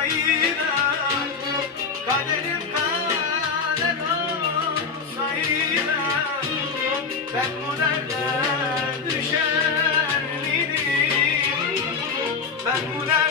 Kader ben bu derde düşer miydim? Ben bu derde...